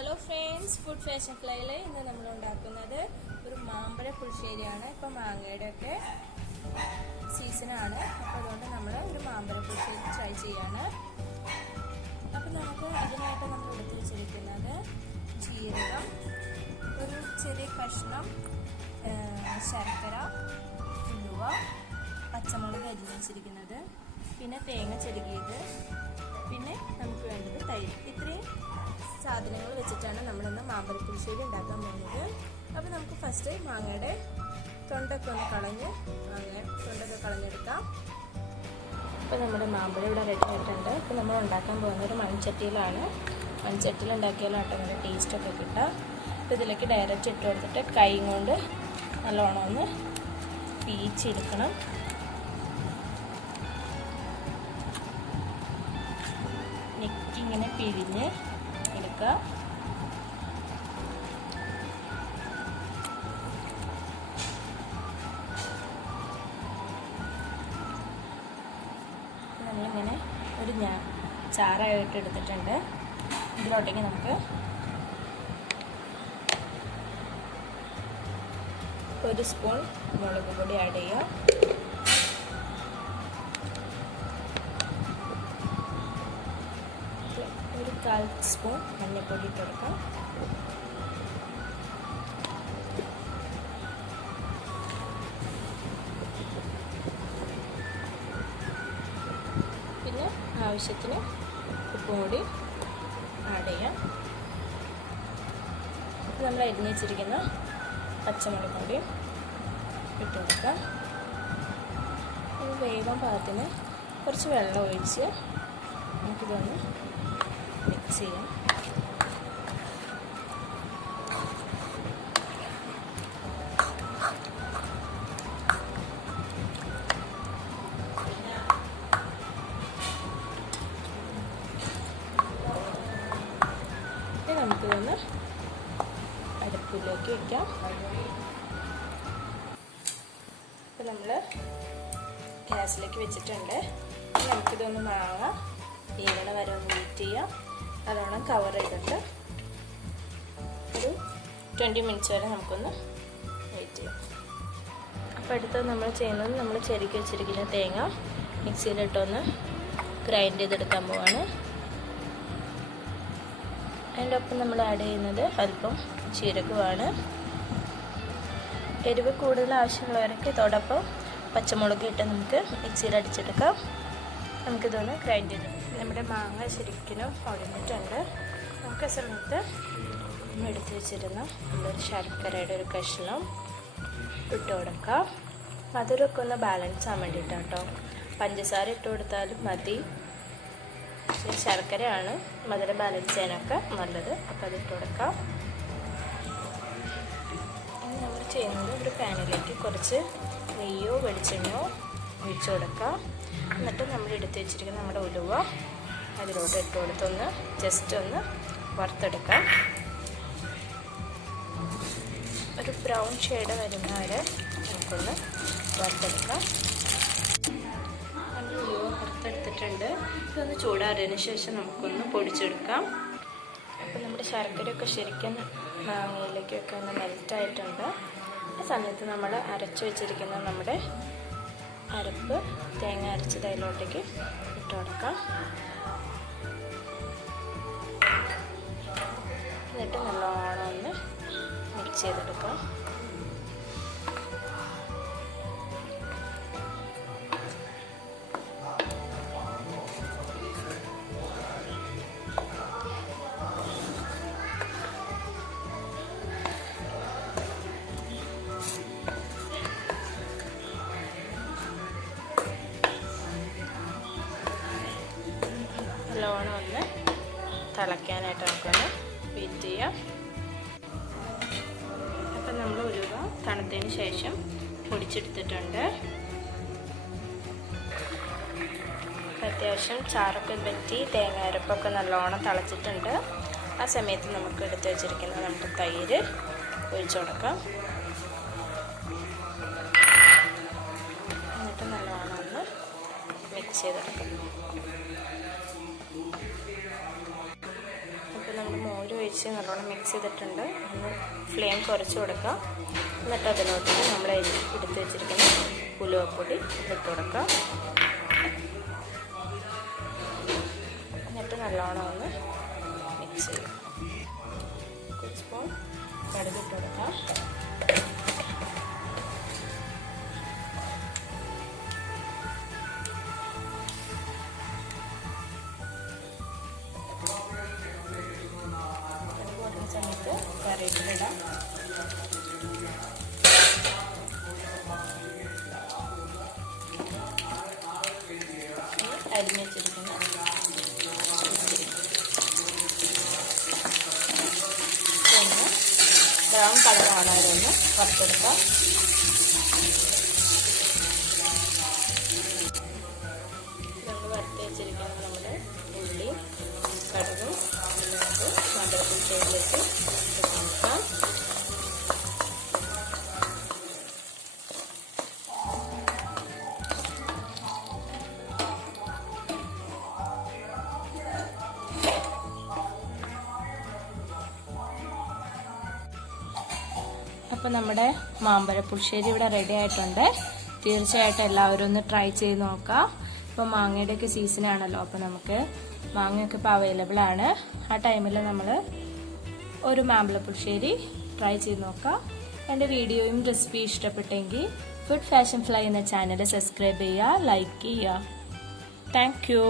Hello friends, food fashion flyile ഇന്ന് നമ്മൾ ഉണ്ടാക്കുന്നത് ഒരു മാമ്പഴ പുളിശ്ശേരിയാണ്. ഇപ്പോൾ മാങ്ങയുടെ സീസൺ ആണ്. അപ്പോൾ അതുകൊണ്ട് നമ്മൾ ഒരു മാമ്പഴ പുളിശ്ശേരി ട്രൈ ചെയ്യാണ്. അപ്പോൾ നമുക്ക് അതിനായിട്ട് നമ്മൾ എടുത്തു വെച്ചിരിക്കുന്നത് ജീരകം, ഒരു ചെറിയ കഷ്ണം ശർക്കര, ഉലുവ, പച്ചമുളക് അരിഞ്ഞു വെച്ചിരിക്കുന്നത്, പിന്നെ തേങ്ങ ചെരുകിയത്, പിന്നെ നമുക്ക് വേണ്ടത് തൈര്. ഇത്രയും സാധനങ്ങൾ വെച്ചിട്ടാണ് നമ്മളിന്ന് മാമ്പഴ പുളിശ്ശേരി ഉണ്ടാക്കാൻ പോകുന്നത്. അപ്പോൾ നമുക്ക് ഫസ്റ്റ് മാങ്ങയുടെ തൊണ്ടൊക്കെ ഒന്ന് തൊണ്ടൊക്കെ കളഞ്ഞെടുക്കാം. അപ്പോൾ നമ്മുടെ മാമ്പഴം ഇവിടെ റെഡി ആയിട്ടുണ്ട്. അപ്പോൾ നമ്മൾ ഉണ്ടാക്കാൻ പോകുന്നത് ഒരു മൺചട്ടിയിലാണ്. മൺചട്ടിയിൽ ഉണ്ടാക്കിയാലാട്ടോ നല്ല ടേസ്റ്റൊക്കെ കിട്ടുക. അപ്പോൾ ഇതിലേക്ക് ഡയറക്റ്റ് ഇട്ട് കൊടുത്തിട്ട് കൈ കൊണ്ട് നല്ലോണം ഒന്ന് പീച്ചെടുക്കണം. ഇങ്ങനെ പിഴിഞ്ഞ് എടുക്കുക. നമ്മളിങ്ങനെ ഒരു ചാറായിട്ട് എടുത്തിട്ടുണ്ട്. ഇതിലോട്ടേക്ക് നമുക്ക് ഒരു സ്പൂൺ മുളക് പൊടി ആഡ് ചെയ്യാം. ഒരു 1/4 സ്പൂൺ മഞ്ഞൾപ്പൊടി ഇട്ട് കൊടുക്കാം. പിന്നെ ആവശ്യത്തിന് ഉപ്പും കൂടി ആഡ് ചെയ്യാം. നമ്മൾ അരിഞ്ഞ് വെച്ചിരിക്കുന്ന പച്ചമുളക് കൂടി ഇട്ട് കൊടുക്കാം. വേഗം പാകത്തിന് കുറച്ച് വെള്ളം ഒഴിച്ച് നമുക്കിതൊന്ന് മിക്സ് ചെയ്യാം. നമുക്കിതൊന്ന് അടുപ്പിലേക്ക് വയ്ക്കാം. അപ്പോൾ നമ്മൾ ഗ്യാസിലേക്ക് വെച്ചിട്ടുണ്ട്. നമുക്കിതൊന്ന് മാങ്ങ ഈവണ വരെ ഒന്ന് വെയിറ്റ് ചെയ്യാം. നല്ലോണം കവർ ചെയ്തിട്ട് ഒരു 20 മിനിറ്റ്സ് വരെ നമുക്കൊന്ന് വെയിറ്റ് ചെയ്യാം. അപ്പോൾ അടുത്തത് നമ്മൾ ചെയ്യുന്നത് നമ്മൾ ചെരുക്കി വെച്ചിരിക്കുന്ന തേങ്ങ മിക്സിയിലിട്ടൊന്ന് ഗ്രൈൻഡ് ചെയ്തെടുക്കാൻ പോവാണ്. അതിൻ്റെ ഒപ്പം നമ്മൾ ആഡ് ചെയ്യുന്നത് അല്പം ജീരകമാണ്. എരിവ് കൂടുതൽ ആവശ്യമുള്ളവർക്ക് ഇതോടൊപ്പം പച്ചമുളക് ഇട്ട് നമുക്ക് മിക്സിയിൽ അടിച്ചെടുക്കാം. നമുക്കിതൊന്ന് ഗ്രൈൻഡ് ചെയ്ത് നമ്മുടെ മാങ്ങ ശരിക്കും ഉടഞ്ഞിട്ടുണ്ട്. നമുക്ക് ആ സമയത്ത് നമ്മൾ എടുത്ത് വെച്ചിരുന്ന നമ്മളൊരു ശർക്കരയുടെ ഒരു കഷ്ണം ഇട്ട് കൊടുക്കാം. മധുരമൊക്കെ ഒന്ന് ബാലൻസ് ആകാൻ വേണ്ടിയിട്ടാണ് കേട്ടോ. പഞ്ചസാര ഇട്ട് കൊടുത്താലും മതി. ശർക്കരയാണ് മധുരം ബാലൻസ് ചെയ്യാനൊക്കെ നല്ലത്. അപ്പോൾ അതിട്ട് കൊടുക്കാം. ഇനി നമ്മൾ ചെയ്യുന്നത് ഒരു പാനിലേക്ക് കുറച്ച് നെയ്യോ വെളിച്ചെണ്ണയോ ഒഴിച്ച് കൊടുക്കാം. എന്നിട്ട് നമ്മൾ എടുത്ത് വെച്ചിരിക്കുന്ന നമ്മുടെ ഉലുവ അതിലോട്ട് ഇട്ട് കൊടുത്തൊന്ന് ജസ്റ്റ് ഒന്ന് വറുത്തെടുക്കാം. ഒരു ബ്രൗൺ ഷെയ്ഡ് വരുന്ന വരെ നമുക്കൊന്ന് വറുത്തെടുക്കാം. നമ്മൾ ഉലുവ വറുത്തെടുത്തിട്ടുണ്ട്. ഇതൊന്ന് ചൂടാറിയതിന് ശേഷം നമുക്കൊന്ന് പൊടിച്ചെടുക്കാം. അപ്പോൾ നമ്മുടെ ശർക്കരയൊക്കെ ശരിക്കും മാങ്ങയിലേക്കൊക്കെ ഒന്ന് മെൽറ്റായിട്ടുണ്ട്. ആ സമയത്ത് നമ്മൾ അരച്ച് വെച്ചിരിക്കുന്ന നമ്മുടെ അരപ്പ് തേങ്ങ അരച്ചത് അതിലോട്ടേക്ക് ഇട്ട് കൊടുക്കാം. എന്നിട്ട് നല്ലോണം ഒന്ന് മിക്സ് ചെയ്തെടുക്കാം. നല്ലോണം ഒന്ന് തിളയ്ക്കാനായിട്ട് നമുക്കൊന്ന് വെയിറ്റ് ചെയ്യാം. അപ്പം നമ്മൾ ഉലുവ തണുത്തതിന് ശേഷം പൊടിച്ചെടുത്തിട്ടുണ്ട്. അത്യാവശ്യം ചാറൊക്കെ പറ്റി തേങ്ങ അരപ്പൊക്കെ നല്ലോണം തിളച്ചിട്ടുണ്ട്. ആ സമയത്ത് നമുക്ക് എടുത്ത് വെച്ചിരിക്കുന്ന നമുക്ക് തൈര് ഒഴിച്ചു കൊടുക്കാം. എന്നിട്ട് നല്ലോണം ഒന്ന് മിക്സ് ചെയ്തെടുക്കാം. ഒഴിച്ച് നല്ലോണം മിക്സ് ചെയ്തിട്ടുണ്ട്. ഒന്ന് ഫ്ലെയിം കുറച്ച് കൊടുക്കാം. എന്നിട്ട് അതിലോട്ട് നമ്മൾ എടുത്ത് വെച്ചിരിക്കുന്ന ഉലുവപ്പൊടി ഇട്ട് കൊടുക്കാം. എന്നിട്ട് നല്ലോണം ഒന്ന് മിക്സ് ചെയ്യാം. ഒരു സ്പൂൺ കടുക് ഇട്ട് കൊടുക്കാം. സമയത്ത് കറിവേപ്പിലിടാം. അരിഞ്ഞ് വെച്ചിരിക്കുന്ന ബ്രൗൺ കളറാണ് അതൊന്ന് വറുത്തെടുക്കാം. നമ്മൾ വറുത്ത് വെച്ചിരിക്കുന്ന നമ്മുടെ ഉള്ളി, കടുകും മമ്പഴപ്പുളിശ്ശേരിയിലേക്ക് കൊടുക്കാം. അപ്പോൾ നമ്മുടെ മാമ്പഴപ്പുളിശ്ശേരി ഇവിടെ റെഡി ആയിട്ടുണ്ട്. തീർച്ചയായിട്ടും എല്ലാവരും ഒന്ന് ട്രൈ ചെയ്ത് നോക്കാം. ഇപ്പോൾ മാങ്ങയുടെയൊക്കെ സീസണാണല്ലോ, അപ്പോൾ നമുക്ക് മാങ്ങയൊക്കെ ഇപ്പോൾ അവൈലബിൾ ആണ്. ആ ടൈമിൽ നമ്മൾ ഒരു മാമ്പഴപ്പുളിശ്ശേരി ട്രൈ ചെയ്ത് നോക്കാം. എൻ്റെ വീഡിയോയും റെസിപ്പി ഇഷ്ടപ്പെട്ടെങ്കിൽ ഫുഡ് ഫാഷൻ ഫ്ലൈ എന്ന ചാനൽ സബ്സ്ക്രൈബ് ചെയ്യുക, ലൈക്ക് ചെയ്യുക. Thank you.